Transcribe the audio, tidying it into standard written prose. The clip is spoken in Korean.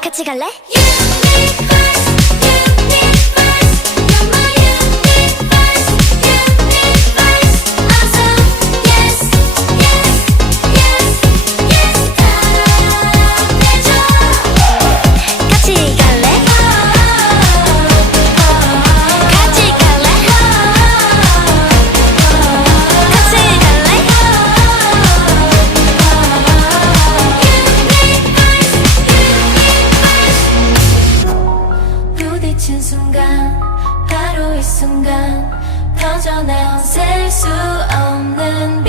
같이 갈래? 부딪힌 순간 바로 이 순간 터져나온 셀 수 없는